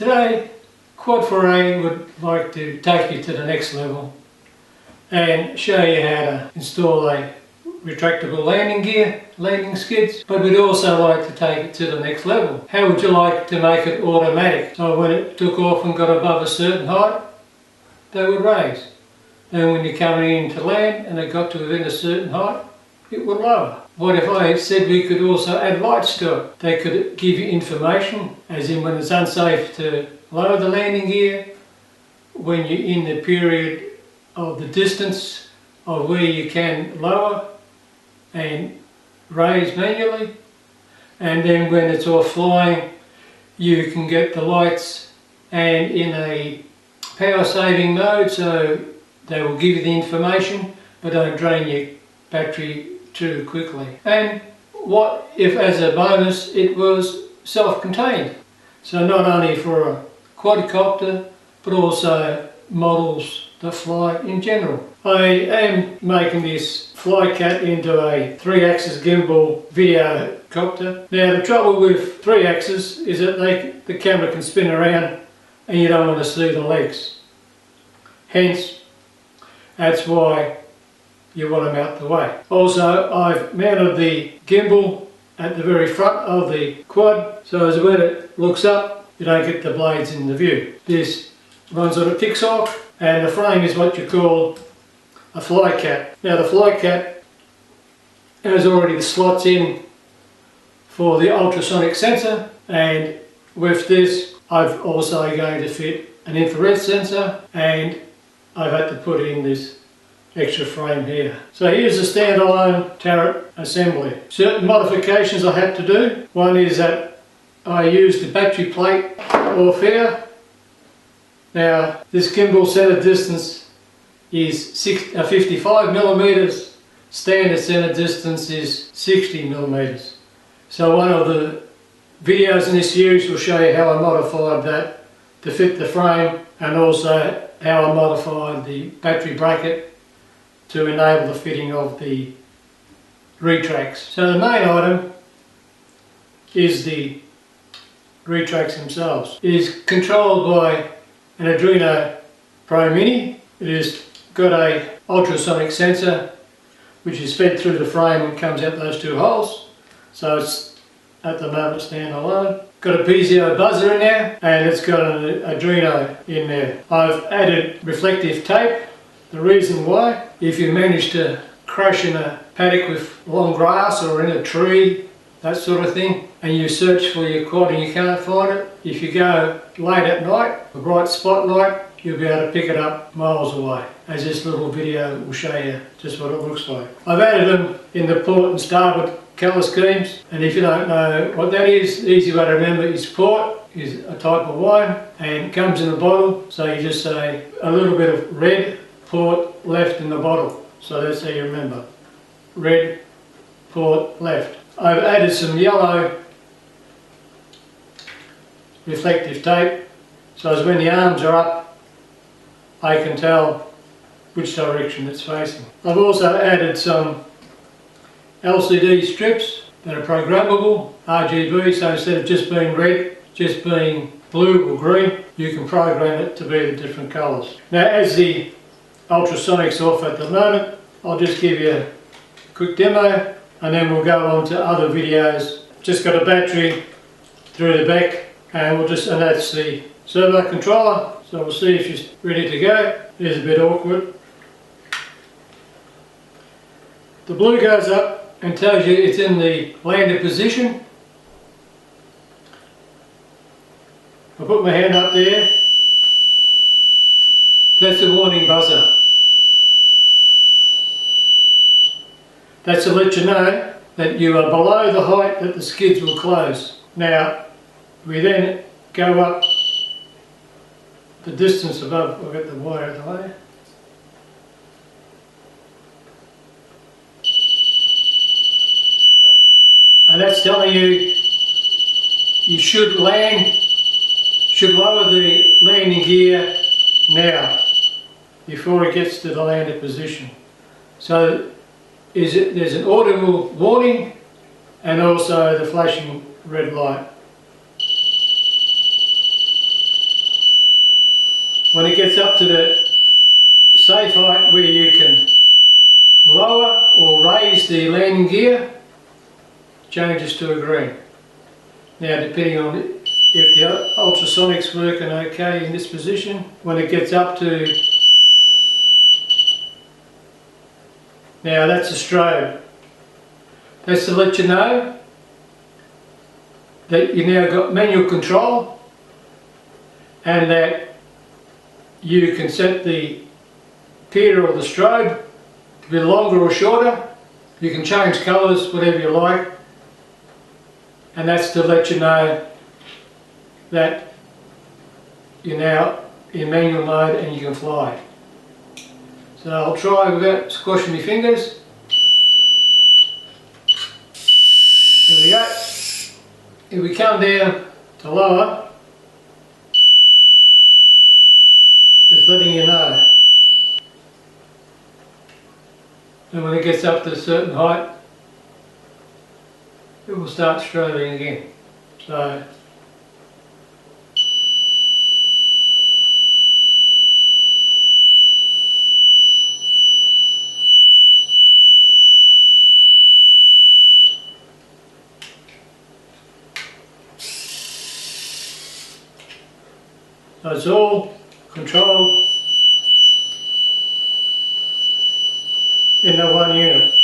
Today, Quad4A would like to take you to the next level and show you how to install a retractable landing gear, landing skids, but we'd also like to take it to the next level. How would you like to make it automatic? So when it took off and got above a certain height, they would raise. Then when you're coming in to land and it got to within a certain height, it would lower. What if I said we could also add lights to it? They could give you information, as in when it's unsafe to lower the landing gear, when you're in the period of the distance of where you can lower and raise manually, and then when it's off flying you can get the lights and in a power saving mode, so they will give you the information but don't drain your battery too quickly. And what if as a bonus it was self-contained, so not only for a quadcopter but also models that fly in general. I am making this Flycat into a 3-axis gimbal video copter. Now the trouble with 3 axis is that the camera can spin around and you don't want to see the legs. Hence, that's why you want them out the way. Also, I've mounted the gimbal at the very front of the quad, so as when it looks up, you don't get the blades in the view. This runs on a pixel, and the frame is what you call a Flycat. Now the Flycat has already the slots in for the ultrasonic sensor, and with this I've also going to fit an infrared sensor, and I've had to put in this extra frame here. So here's the standalone turret assembly. Certain modifications I had to do. One is that I used the battery plate off here. Now this gimbal center distance is 55 millimeters, standard center distance is 60 millimeters. So one of the videos in this series will show you how I modified that to fit the frame, and also how I modified the battery bracket to enable the fitting of the retracts. So the main item is the retracts themselves. It is controlled by an Arduino Pro Mini. It has got a ultrasonic sensor which is fed through the frame and comes out those 2 holes. So it's at the moment standalone. Got a piezo buzzer in there, and it's got an Arduino in there. I've added reflective tape. The reason why, if you manage to crash in a paddock with long grass or in a tree, that sort of thing, and you search for your quad and you can't find it, if you go late at night, a bright spotlight, you'll be able to pick it up miles away, as this little video will show you just what it looks like. I've added them in the port and starboard colour schemes, and if you don't know what that is, the easy way to remember is port is a type of wine and it comes in a bottle, so you just say a little bit of red, port, left in the bottle. So that's how you remember. Red, port, left. I've added some yellow reflective tape, so as when the arms are up, I can tell which direction it's facing. I've also added some LCD strips that are programmable, RGB, so instead of just being red, just being blue or green, you can program it to be the different colours. Now as the ultrasonic's off at the moment, I'll just give you a quick demo and then we'll go on to other videos. Just got a battery through the back, and that's the servo controller, so we'll see if she's ready to go. It's a bit awkward. The blue goes up and tells you it's in the landed position. I put my hand up there. That's the warning buzzer. That's to let you know that you are below the height that the skids will close. Now, we then go up the distance above. I'll get the wire out of the way. And that's telling you you should lower the landing gear now before it gets to the landed position. So there's an audible warning and also the flashing red light. When it gets up to the safe height where you can lower or raise the landing gear, changes to a green. Now depending on if the ultrasonic's working okay in this position, when it gets up to, now that's a strobe. That's to let you know that you now got manual control and that you can set the period of the strobe to be longer or shorter. You can change colours, whatever you like, and that's to let you know that you're now in manual mode and you can fly. So I'll try without squashing my fingers. There we go. If we come down to lower, it's letting you know. And when it gets up to a certain height, it will start strobing again. So it's all controlled in the one unit.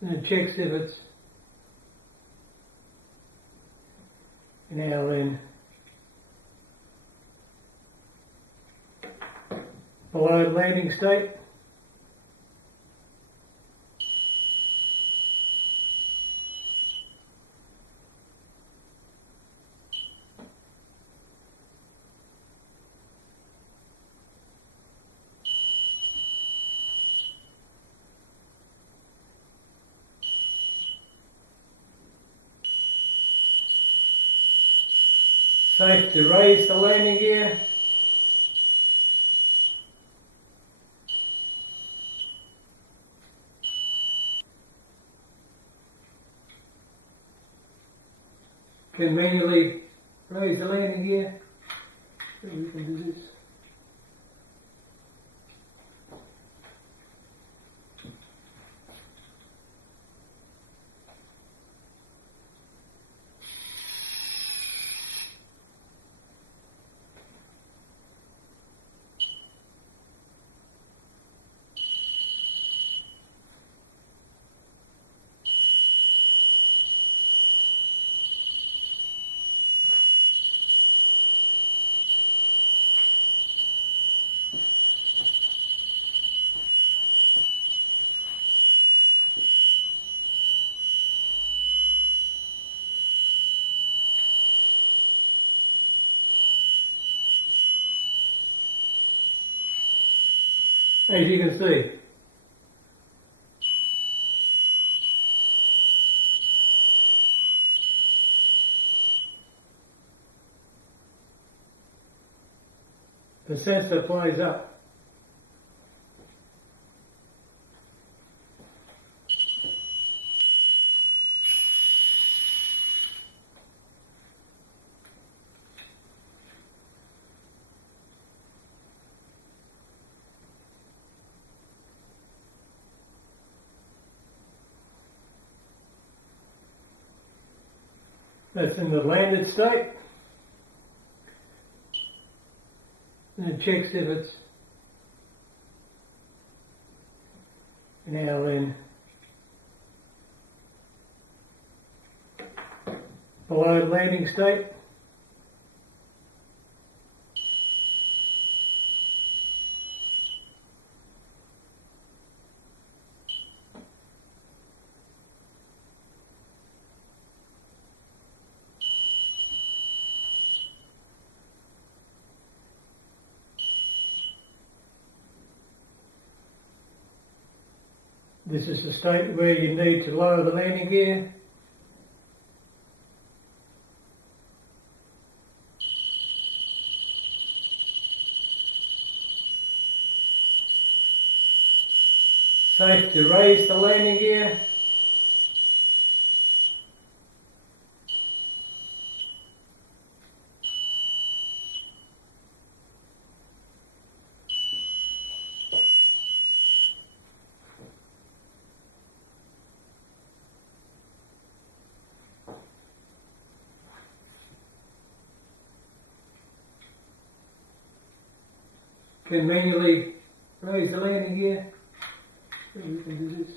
And it checks if it's now in below landing state. Safe to raise the landing gear. Can manually raise the landing gear. So we can do this. As you can see, the sensor plays up. That's in the landed state. And it checks if it's now in below landing state. This is the state where you need to lower the landing gear. Safe to raise the landing gear. Can manually raise the landing gear. So we can do this.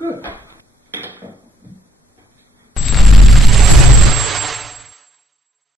Good.